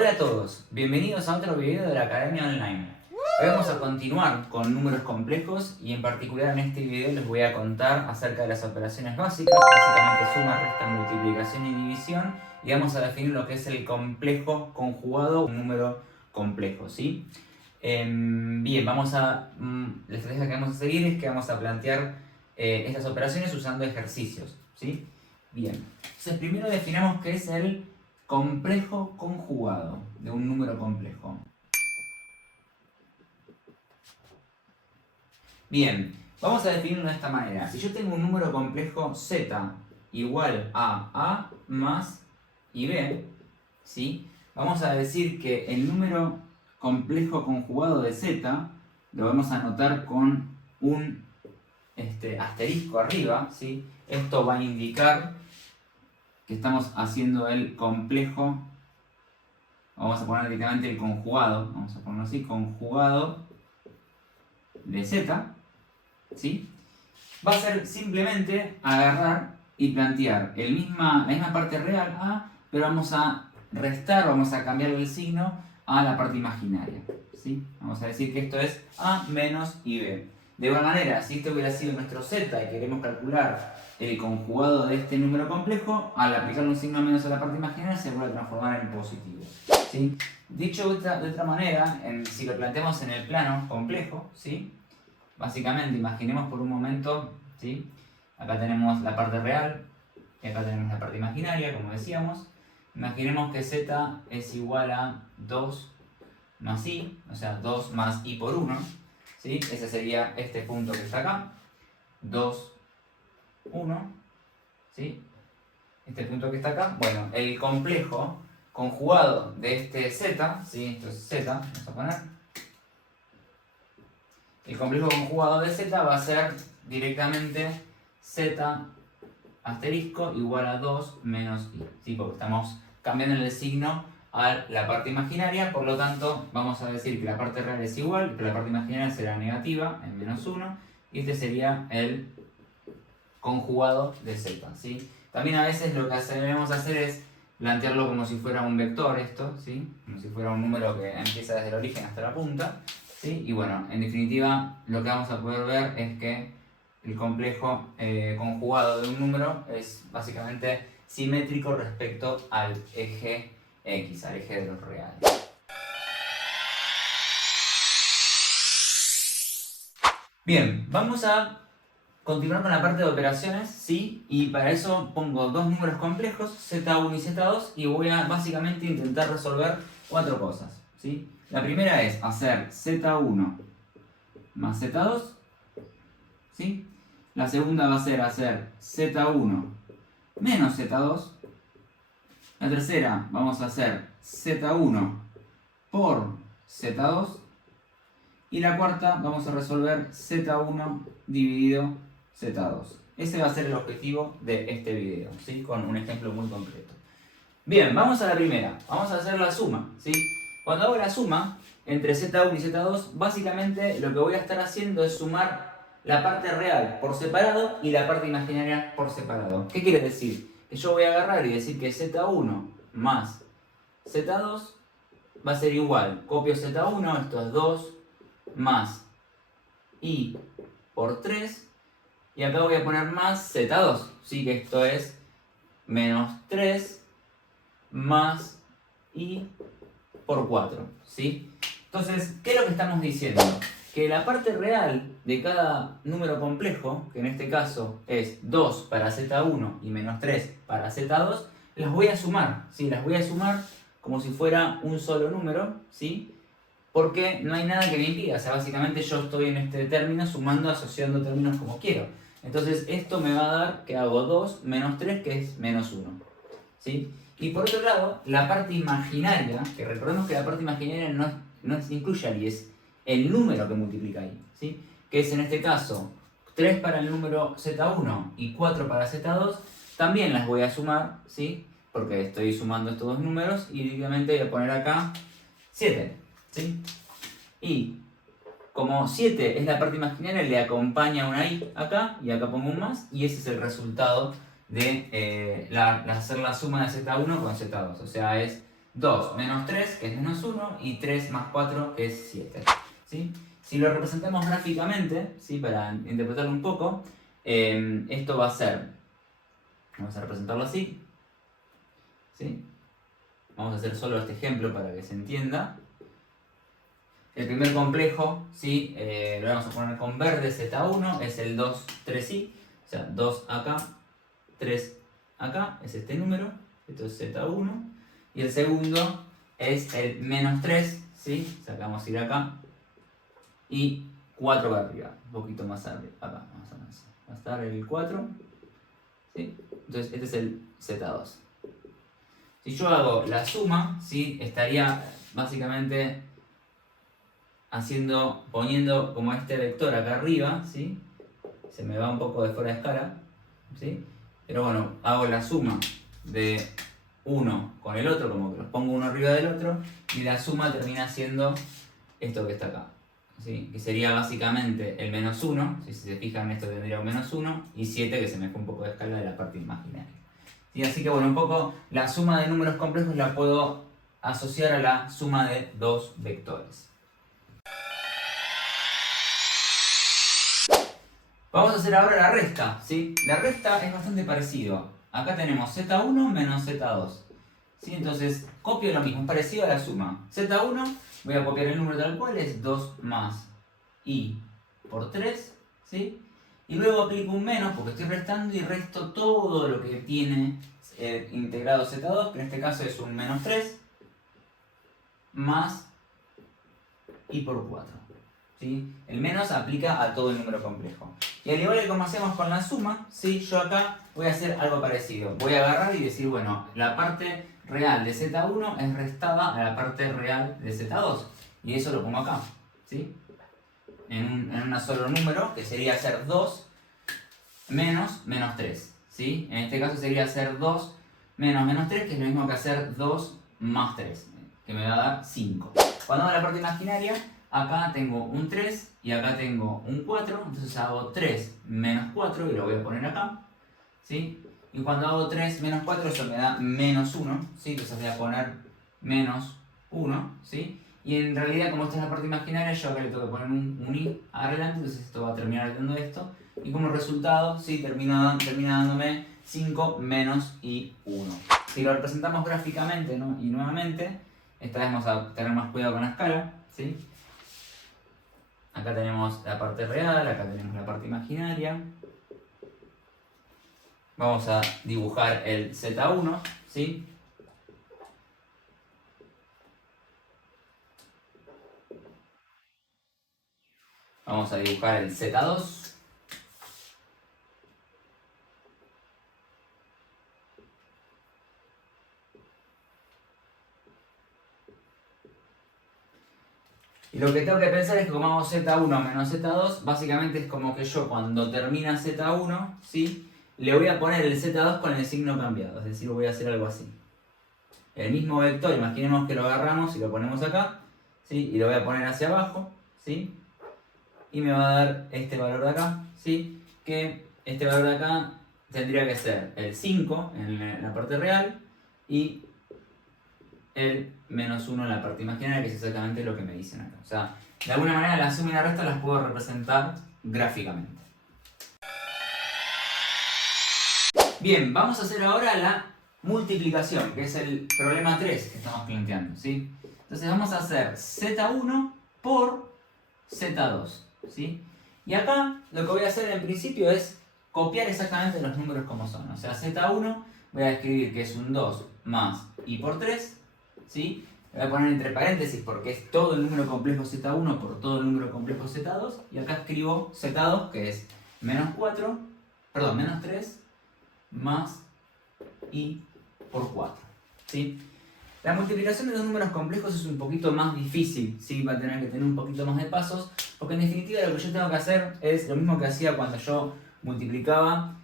Hola a todos, bienvenidos a otro video de la Academia Online. Hoy vamos a continuar con números complejos y en particular en este video les voy a contar acerca de las operaciones básicas, básicamente suma, resta, multiplicación y división, y vamos a definir lo que es el complejo conjugado, un número complejo, ¿sí? Bien, la estrategia que vamos a seguir es que vamos a plantear estas operaciones usando ejercicios, ¿sí? Bien, entonces primero definamos qué es el complejo conjugado de un número complejo. Bien, vamos a definirlo de esta manera. Si yo tengo un número complejo z igual a a más y b, ¿sí? Vamos a decir que el número complejo conjugado de z lo vamos a anotar con un asterisco arriba, ¿sí? Esto va a indicar que estamos haciendo el complejo, vamos a poner directamente el conjugado, vamos a ponerlo así, conjugado de z, ¿sí? Va a ser simplemente agarrar y plantear la misma parte real a, pero vamos a restar, vamos a cambiar el signo a la parte imaginaria, ¿sí? Vamos a decir que esto es a menos b. De igual manera, si esto hubiera sido nuestro z y queremos calcular el conjugado de este número complejo, al aplicarle un signo menos a la parte imaginaria se vuelve a transformar en positivo, ¿sí? Dicho de otra manera, si lo planteamos en el plano complejo, ¿sí? Básicamente, imaginemos por un momento, ¿sí? Acá tenemos la parte real y acá tenemos la parte imaginaria, como decíamos. Imaginemos que z es igual a 2 más i, o sea, 2 más i por 1, ¿sí? Ese sería este punto que está acá, 2, 1, ¿sí? Este punto que está acá. Bueno, el complejo conjugado de este z, ¿sí? Esto es z, vamos a poner. El complejo conjugado de z va a ser directamente z asterisco igual a 2 menos i, ¿sí? Porque estamos cambiando el signo a la parte imaginaria, por lo tanto vamos a decir que la parte real es igual, pero la parte imaginaria será negativa, en menos 1, y este sería el conjugado de z, ¿sí? También a veces lo que debemos hacer es plantearlo como si fuera un vector esto, ¿sí? Como si fuera un número que empieza desde el origen hasta la punta, ¿sí? Y bueno, en definitiva lo que vamos a poder ver es que el complejo conjugado de un número es básicamente simétrico respecto al eje x, al eje de los reales. Bien, vamos a continuar con la parte de operaciones, ¿sí? Y para eso pongo dos números complejos, z1 y z2, y voy a básicamente intentar resolver cuatro cosas, ¿sí? La primera es hacer z1 más z2, ¿sí? La segunda va a ser hacer z1 menos z2. La tercera vamos a hacer z1 por z2. Y la cuarta vamos a resolver z1 dividido z2. Ese va a ser el objetivo de este video, ¿sí? Con un ejemplo muy concreto. Bien, vamos a la primera. Vamos a hacer la suma, ¿sí? Cuando hago la suma entre z1 y z2, básicamente lo que voy a estar haciendo es sumar la parte real por separado y la parte imaginaria por separado. ¿Qué quiere decir? Que yo voy a agarrar y decir que z1 más z2 va a ser igual. Copio z1, esto es 2 más i por 3, y acá voy a poner más z2, ¿sí? Que esto es menos 3 más i por 4, ¿sí? Entonces, ¿qué es lo que estamos diciendo? Que la parte real de cada número complejo, que en este caso es 2 para z1 y menos 3 para z2, las voy a sumar, ¿sí? Las voy a sumar como si fuera un solo número, ¿sí? Porque no hay nada que me impida, o sea, básicamente yo estoy en este término sumando, asociando términos como quiero. Entonces esto me va a dar que hago 2 menos 3, que es menos 1, ¿sí? Y por otro lado, la parte imaginaria, que recordemos que la parte imaginaria no incluye al i, es el número que multiplica i, ¿sí? Que es en este caso 3 para el número z1 y 4 para z2, también las voy a sumar, ¿sí? Porque estoy sumando estos dos números y directamente voy a poner acá 7. ¿Sí? Y como 7 es la parte imaginaria, le acompaña una i acá, y acá pongo un más, y ese es el resultado de hacer la suma de z1 con z2. O sea, es 2 menos 3, que es menos 1, y 3 más 4, que es 7. ¿Sí? Si lo representamos gráficamente, ¿sí? Para interpretarlo un poco, esto va a ser, vamos a representarlo así, ¿sí? Vamos a hacer solo este ejemplo para que se entienda. El primer complejo, ¿sí? Lo vamos a poner con verde, Z1, es el 2, 3i, o sea, 2 acá, 3 acá, es este número, esto es Z1, y el segundo es el menos 3, ¿sí? Sacamos ir acá, y 4 para arriba, un poquito más arriba, acá, más o menos. Va a estar el 4, ¿sí? Entonces este es el Z2. Si yo hago la suma, ¿sí? Estaría básicamente poniendo como este vector acá arriba, ¿sí? Se me va un poco de fuera de escala, ¿sí? Pero bueno, hago la suma de uno con el otro, como que los pongo uno arriba del otro, y la suma termina siendo esto que está acá, ¿sí? Que sería básicamente el menos 1, si se fijan esto tendría un menos 1, y 7 que se me fue un poco de escala de la parte imaginaria. ¿Sí? Así que bueno, un poco la suma de números complejos la puedo asociar a la suma de dos vectores. Vamos a hacer ahora la resta, ¿sí? La resta es bastante parecido. Acá tenemos Z1 menos Z2. ¿Sí? Entonces, copio lo mismo, es parecido a la suma. Z1, voy a copiar el número tal cual, es 2 más i por 3, ¿sí? Y luego aplico un menos porque estoy restando y resto todo lo que tiene integrado Z2, que en este caso es un menos 3, más i por 4. ¿Sí? El menos aplica a todo el número complejo. Y al igual que como hacemos con la suma, ¿sí? Yo acá voy a hacer algo parecido. Voy a agarrar y decir, bueno, la parte real de Z1 es restada a la parte real de Z2. Y eso lo pongo acá, ¿sí? En un solo número, que sería hacer 2 menos menos 3. ¿Sí? En este caso sería hacer 2 menos menos 3, que es lo mismo que hacer 2 más 3, que me va a dar 5. Cuando hago la parte imaginaria, acá tengo un 3 y acá tengo un 4, entonces hago 3 menos 4 y lo voy a poner acá, ¿sí? Y cuando hago 3 menos 4 eso me da menos 1, ¿sí? Entonces voy a poner menos 1, ¿sí? Y en realidad como esta es la parte imaginaria, yo acá le tengo que poner un i adelante, entonces esto va a terminar dando esto. Y como resultado, ¿sí? termina dándome 5 menos i 1. Si lo representamos gráficamente, ¿no? Y nuevamente, esta vez vamos a tener más cuidado con la escala, ¿sí? Acá tenemos la parte real, acá tenemos la parte imaginaria. Vamos a dibujar el Z1, ¿sí? Vamos a dibujar el Z2. Y lo que tengo que pensar es que como hago Z1 menos Z2, básicamente es como que yo cuando termina Z1, ¿sí? Le voy a poner el Z2 con el signo cambiado, es decir, voy a hacer algo así. El mismo vector, imaginemos que lo agarramos y lo ponemos acá, ¿sí? Y lo voy a poner hacia abajo, ¿sí? Y me va a dar este valor de acá, ¿sí? Que este valor de acá tendría que ser el 5 en la parte real y el menos 1 en la parte imaginaria, que es exactamente lo que me dicen acá. O sea, de alguna manera la suma y la resta las puedo representar gráficamente. Bien, vamos a hacer ahora la multiplicación, que es el problema 3 que estamos planteando, ¿sí? Entonces vamos a hacer Z1 por Z2, ¿sí? Y acá lo que voy a hacer en principio es copiar exactamente los números como son. O sea, Z1 voy a escribir que es un 2 más i por 3, ¿sí? Lo voy a poner entre paréntesis porque es todo el número complejo Z1 por todo el número complejo Z2. Y acá escribo Z2, que es menos 3 más i por 4, ¿sí? La multiplicación de los números complejos es un poquito más difícil, ¿sí? Va a tener que tener un poquito más de pasos, porque en definitiva lo que yo tengo que hacer es lo mismo que hacía cuando yo multiplicaba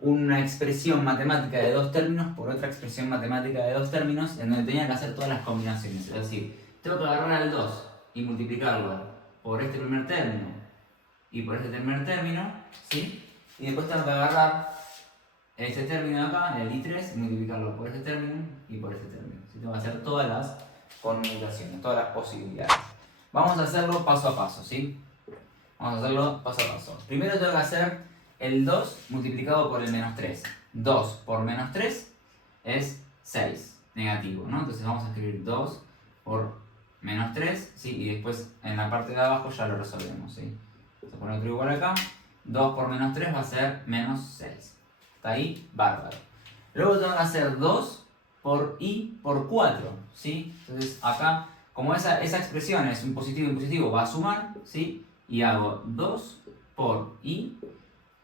una expresión matemática de dos términos por otra expresión matemática de dos términos, en donde tenía que hacer todas las combinaciones. Es decir, tengo que agarrar al 2 y multiplicarlo por este primer término y por este primer término, ¿sí? Y después tengo que agarrar este término de acá, el i3, y multiplicarlo por este término y por este término, ¿sí? Tengo que hacer todas las conmutaciones, todas las posibilidades. Vamos a hacerlo paso a paso, ¿sí? Vamos a hacerlo paso a paso. Primero tengo que hacer el 2 multiplicado por el menos 3. 2 por menos 3 es 6, negativo, ¿no? Entonces vamos a escribir 2 por menos 3, ¿sí? Y después en la parte de abajo ya lo resolvemos, ¿sí? Vamos a poner otro igual acá. 2 por menos 3 va a ser menos 6. ¿Está ahí? Bárbaro. Luego tengo que hacer 2 por i por 4, ¿sí? Entonces acá, como esa expresión es un positivo y un positivo, va a sumar, ¿sí? Y hago 2 por i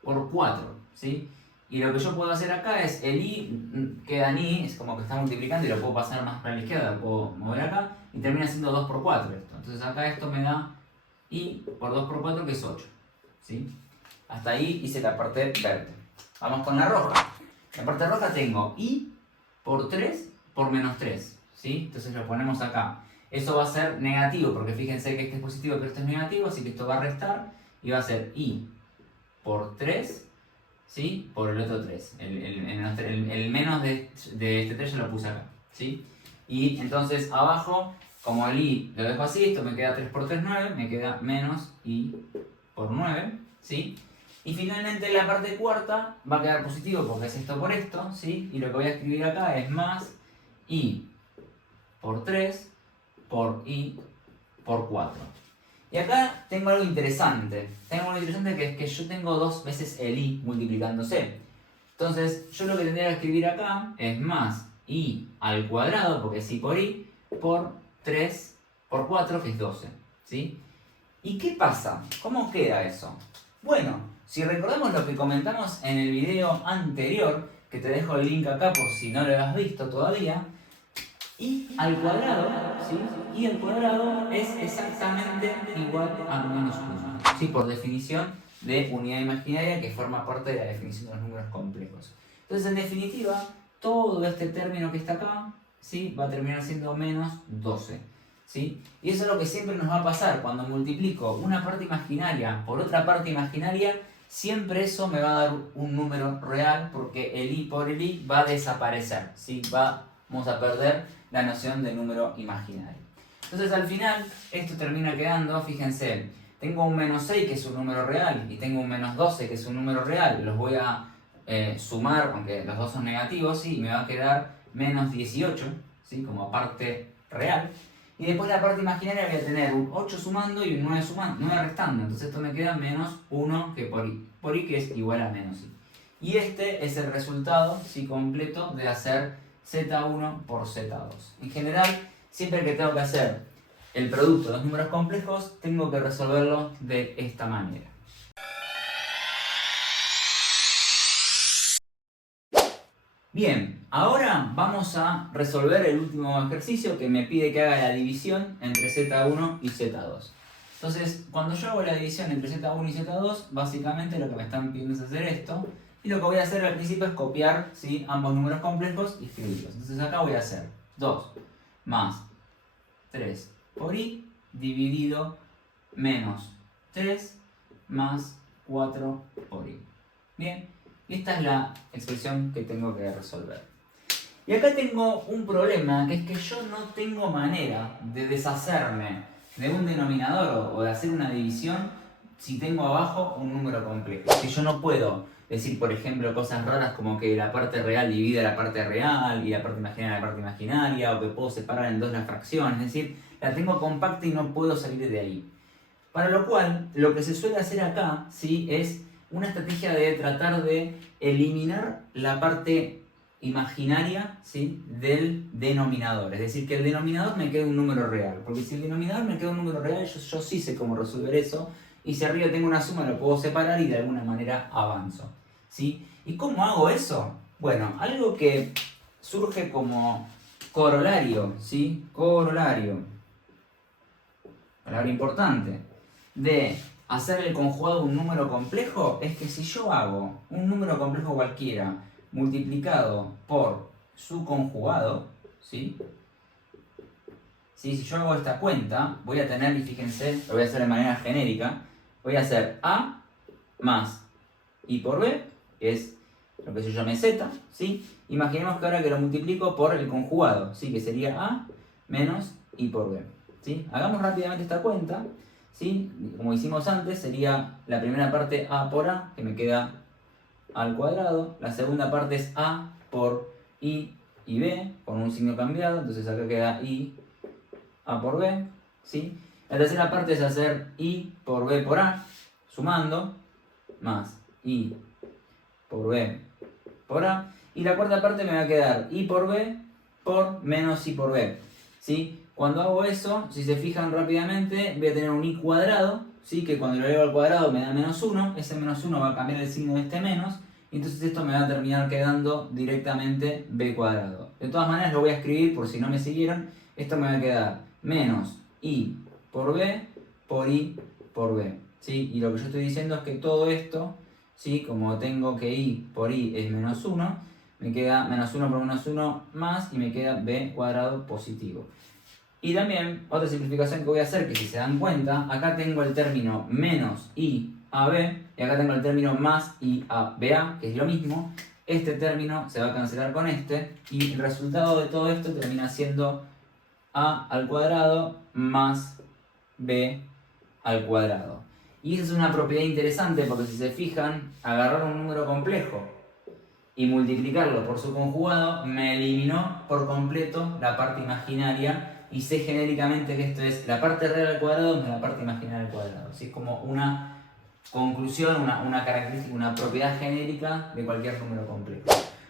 por 4, ¿sí? Y lo que yo puedo hacer acá es el i queda en i, es como que está multiplicando y lo puedo pasar más para la izquierda, lo puedo mover acá y termina siendo 2 por 4 esto. Entonces acá esto me da i por 2 por 4 que es 8, ¿sí? Hasta ahí hice la parte verde. Vamos con la roja. En la parte roja tengo i por 3 por menos 3, ¿sí? Entonces lo ponemos acá. Eso va a ser negativo, porque fíjense que este es positivo pero este es negativo, así que esto va a restar y va a ser i por 3, ¿sí? Por el otro 3. El menos de este 3 yo lo puse acá, ¿sí? Y entonces abajo, como el i lo dejo así, esto me queda 3 por 3, 9, me queda menos i por 9, ¿sí? Y finalmente la parte cuarta va a quedar positivo porque es esto por esto, ¿sí? Y lo que voy a escribir acá es más i por 3 por i por 4. Y acá tengo algo interesante. Tengo algo interesante que es que yo tengo dos veces el i multiplicándose. Entonces yo lo que tendría que escribir acá es más i al cuadrado, porque es i, por 3 por 4, que es 12, ¿sí? ¿Y qué pasa? ¿Cómo queda eso? Bueno, si recordamos lo que comentamos en el video anterior, que te dejo el link acá por si no lo has visto todavía, i al cuadrado, ¿sí? I al cuadrado es exactamente igual a menos 1, ¿sí? Por definición de unidad imaginaria que forma parte de la definición de los números complejos. Entonces, en definitiva, todo este término que está acá, ¿sí? Va a terminar siendo menos 12, ¿sí? Y eso es lo que siempre nos va a pasar cuando multiplico una parte imaginaria por otra parte imaginaria. Siempre eso me va a dar un número real porque el i por el i va a desaparecer, ¿sí? Vamos a perder la noción de número imaginario. Entonces al final esto termina quedando, fíjense, tengo un menos 6 que es un número real y tengo un menos 12 que es un número real. Los voy a sumar, aunque los dos son negativos, ¿sí? Y me va a quedar menos 18, ¿sí? Como parte real. Y después la parte imaginaria voy a tener un 8 sumando y un 9 sumando, 9 restando. Entonces esto me queda menos 1 que por i que es igual a menos i. Y este es el resultado, ¿sí? Completo de hacer z1 por z2. En general, siempre que tengo que hacer el producto de los números complejos, tengo que resolverlo de esta manera. Bien, ahora vamos a resolver el último ejercicio que me pide que haga la división entre z1 y z2. Entonces, cuando yo hago la división entre z1 y z2, básicamente lo que me están pidiendo es hacer esto. Y lo que voy a hacer al principio es copiar, ¿sí? Ambos números complejos y escribirlos. Entonces acá voy a hacer 2 más 3 por i dividido menos 3 más 4 por i. Bien, y esta es la expresión que tengo que resolver. Y acá tengo un problema, que es que yo no tengo manera de deshacerme de un denominador o de hacer una división si tengo abajo un número complejo. Si yo no puedo decir, por ejemplo, cosas raras como que la parte real divide a la parte real y la parte imaginaria a la parte imaginaria, o que puedo separar en dos las fracciones, es decir, la tengo compacta y no puedo salir de ahí. Para lo cual, lo que se suele hacer acá, ¿sí? Es una estrategia de tratar de eliminar la parte imaginaria, ¿sí? Del denominador. Es decir, que el denominador me quede un número real. Porque si el denominador me queda un número real, yo sí sé cómo resolver eso. Y si arriba tengo una suma, lo puedo separar y de alguna manera avanzo, ¿sí? ¿Y cómo hago eso? Bueno, algo que surge como corolario, ¿sí? Corolario. Palabra importante. De hacer el conjugado de un número complejo es que si yo hago un número complejo cualquiera multiplicado por su conjugado, ¿sí? ¿Sí? Si yo hago esta cuenta, voy a tener, y fíjense, lo voy a hacer de manera genérica, voy a hacer a más i por b, que es lo que yo llamé z, ¿sí? Imaginemos que ahora que lo multiplico por el conjugado, ¿sí? Que sería a menos i por b, ¿sí? Hagamos rápidamente esta cuenta, ¿sí? Como hicimos antes, sería la primera parte a por a, que me queda a al cuadrado. La segunda parte es a por i y b, con un signo cambiado, entonces acá queda i a por b, ¿sí? La tercera parte es hacer i por b por a, sumando, más i por b por a. Y la cuarta parte me va a quedar i por b por menos i por b, ¿sí? Cuando hago eso, si se fijan rápidamente, voy a tener un i cuadrado, ¿sí? Que cuando lo elevo al cuadrado me da menos 1, ese menos 1 va a cambiar el signo de este menos, y entonces esto me va a terminar quedando directamente b cuadrado. De todas maneras lo voy a escribir por si no me siguieron, esto me va a quedar menos i por b por i por b, ¿sí? Y lo que yo estoy diciendo es que todo esto, ¿sí? Como tengo que i por i es menos 1, me queda menos 1 por menos 1 más y me queda b cuadrado positivo. Y también otra simplificación que voy a hacer, que si se dan cuenta, acá tengo el término menos i a b y acá tengo el término más i a ba, que es lo mismo. Este término se va a cancelar con este y el resultado de todo esto termina siendo a al cuadrado más b al cuadrado. Y esa es una propiedad interesante porque si se fijan, agarrar un número complejo y multiplicarlo por su conjugado me eliminó por completo la parte imaginaria y sé genéricamente que esto es la parte real al cuadrado más la parte imaginaria al cuadrado. ¿Sí? Es como una conclusión, una característica, una propiedad genérica de cualquier número complejo.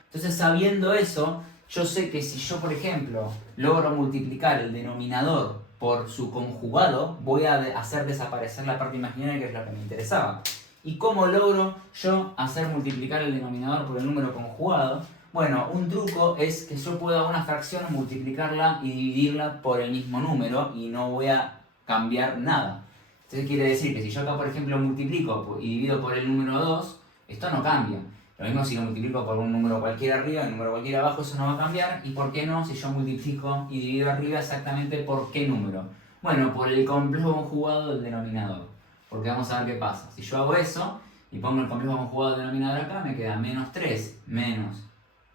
Entonces, sabiendo eso, yo sé que si yo, por ejemplo, logro multiplicar el denominador por su conjugado, voy a hacer desaparecer la parte imaginaria, que es lo que me interesaba. ¿Y cómo logro yo hacer multiplicar el denominador por el número conjugado? Bueno, un truco es que yo pueda una fracción multiplicarla y dividirla por el mismo número y no voy a cambiar nada. Entonces quiere decir que si yo acá, por ejemplo, multiplico y divido por el número 2, esto no cambia. Lo mismo si lo multiplico por un número cualquiera arriba y un número cualquiera abajo, eso no va a cambiar. ¿Y por qué no? Si yo multiplico y divido arriba, exactamente por qué número. Bueno, por el complejo conjugado del denominador. Porque vamos a ver qué pasa. Si yo hago eso y pongo el complejo conjugado del denominador acá, me queda menos 3 menos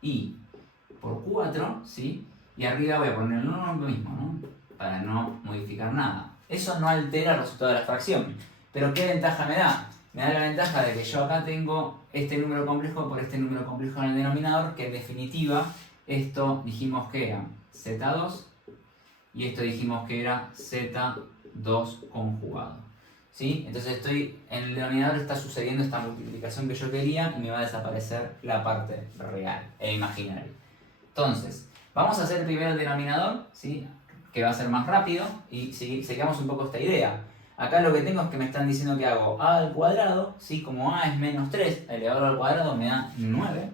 i por 4, ¿sí? Y arriba voy a poner lo mismo, ¿no? Para no modificar nada. Eso no altera el resultado de la fracción. Pero ¿qué ventaja me da? Me da la ventaja de que yo acá tengo este número complejo por este número complejo en el denominador, que en definitiva, esto dijimos que era z2 y esto dijimos que era z2 conjugado. ¿Sí? Entonces en el denominador está sucediendo esta multiplicación que yo quería y me va a desaparecer la parte real e imaginaria. Entonces, vamos a hacer primero el denominador, ¿sí? Que va a ser más rápido y seguimos un poco esta idea. Acá lo que tengo es que me están diciendo que hago a al cuadrado, ¿sí? Como a es menos 3, elevado al cuadrado me da 9,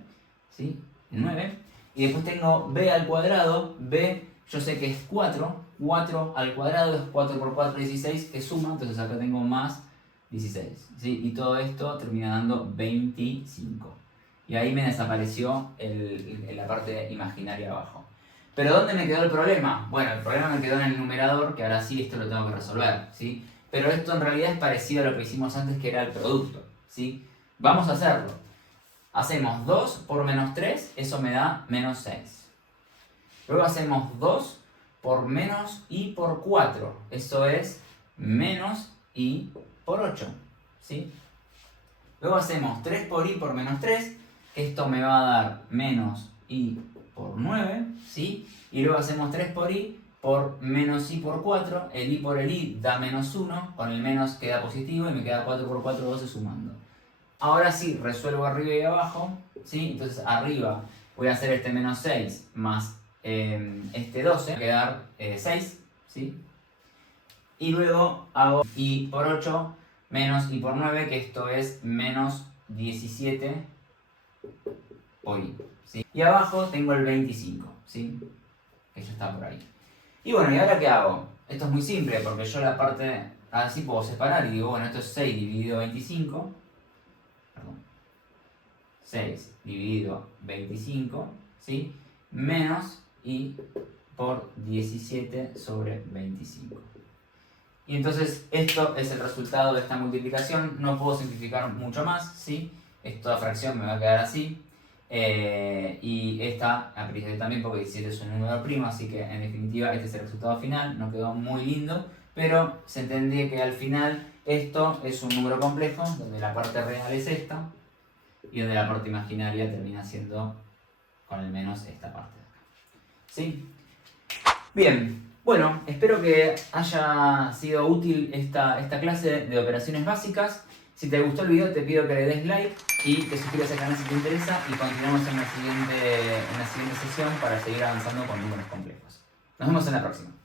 ¿sí? 9. Y después tengo b al cuadrado, b yo sé que es 4, 4 al cuadrado es 4 por 4, 16, que suma, entonces acá tengo más 16, ¿sí? Y todo esto termina dando 25. Y ahí me desapareció la parte imaginaria abajo. ¿Pero dónde me quedó el problema? Bueno, el problema me quedó en el numerador, que ahora sí esto lo tengo que resolver, ¿sí? Pero esto en realidad es parecido a lo que hicimos antes, que era el producto, ¿sí? Vamos a hacerlo. Hacemos 2 por menos 3, eso me da menos 6. Luego hacemos 2 por menos i por 4, eso es menos i por 8, ¿sí? Luego hacemos 3 por i por menos 3, que esto me va a dar menos i por 9, ¿sí? Y luego hacemos 3 por i por menos i por 4, el i por el i da menos 1, con el menos queda positivo y me queda 4 por 4, 12 sumando. Ahora sí, resuelvo arriba y abajo, ¿sí? Entonces arriba voy a hacer este menos 6 más este 12, va a quedar 6, ¿sí? Y luego hago i por 8 menos i por 9, que esto es menos 17 por i, ¿sí? Y abajo tengo el 25, ¿sí? Que ya está por ahí. Y bueno, ¿y ahora qué hago? Esto es muy simple, porque yo la parte así puedo separar y digo, bueno, esto es 6 dividido 25, perdón, 6 dividido 25, ¿sí? Menos i por 17 sobre 25. Y entonces esto es el resultado de esta multiplicación, no puedo simplificar mucho más, ¿sí? Esta fracción me va a quedar así. Y esta aprecié también porque 17 es un número primo, así que en definitiva este es el resultado final. No quedó muy lindo, pero se entendía que al final esto es un número complejo, donde la parte real es esta, y donde la parte imaginaria termina siendo con el menos esta parte de acá. ¿Sí? Bien, bueno, espero que haya sido útil esta clase de operaciones básicas. Si te gustó el video te pido que le des like y te suscribas al canal si te interesa y continuamos en la siguiente sesión para seguir avanzando con números complejos. Nos vemos en la próxima.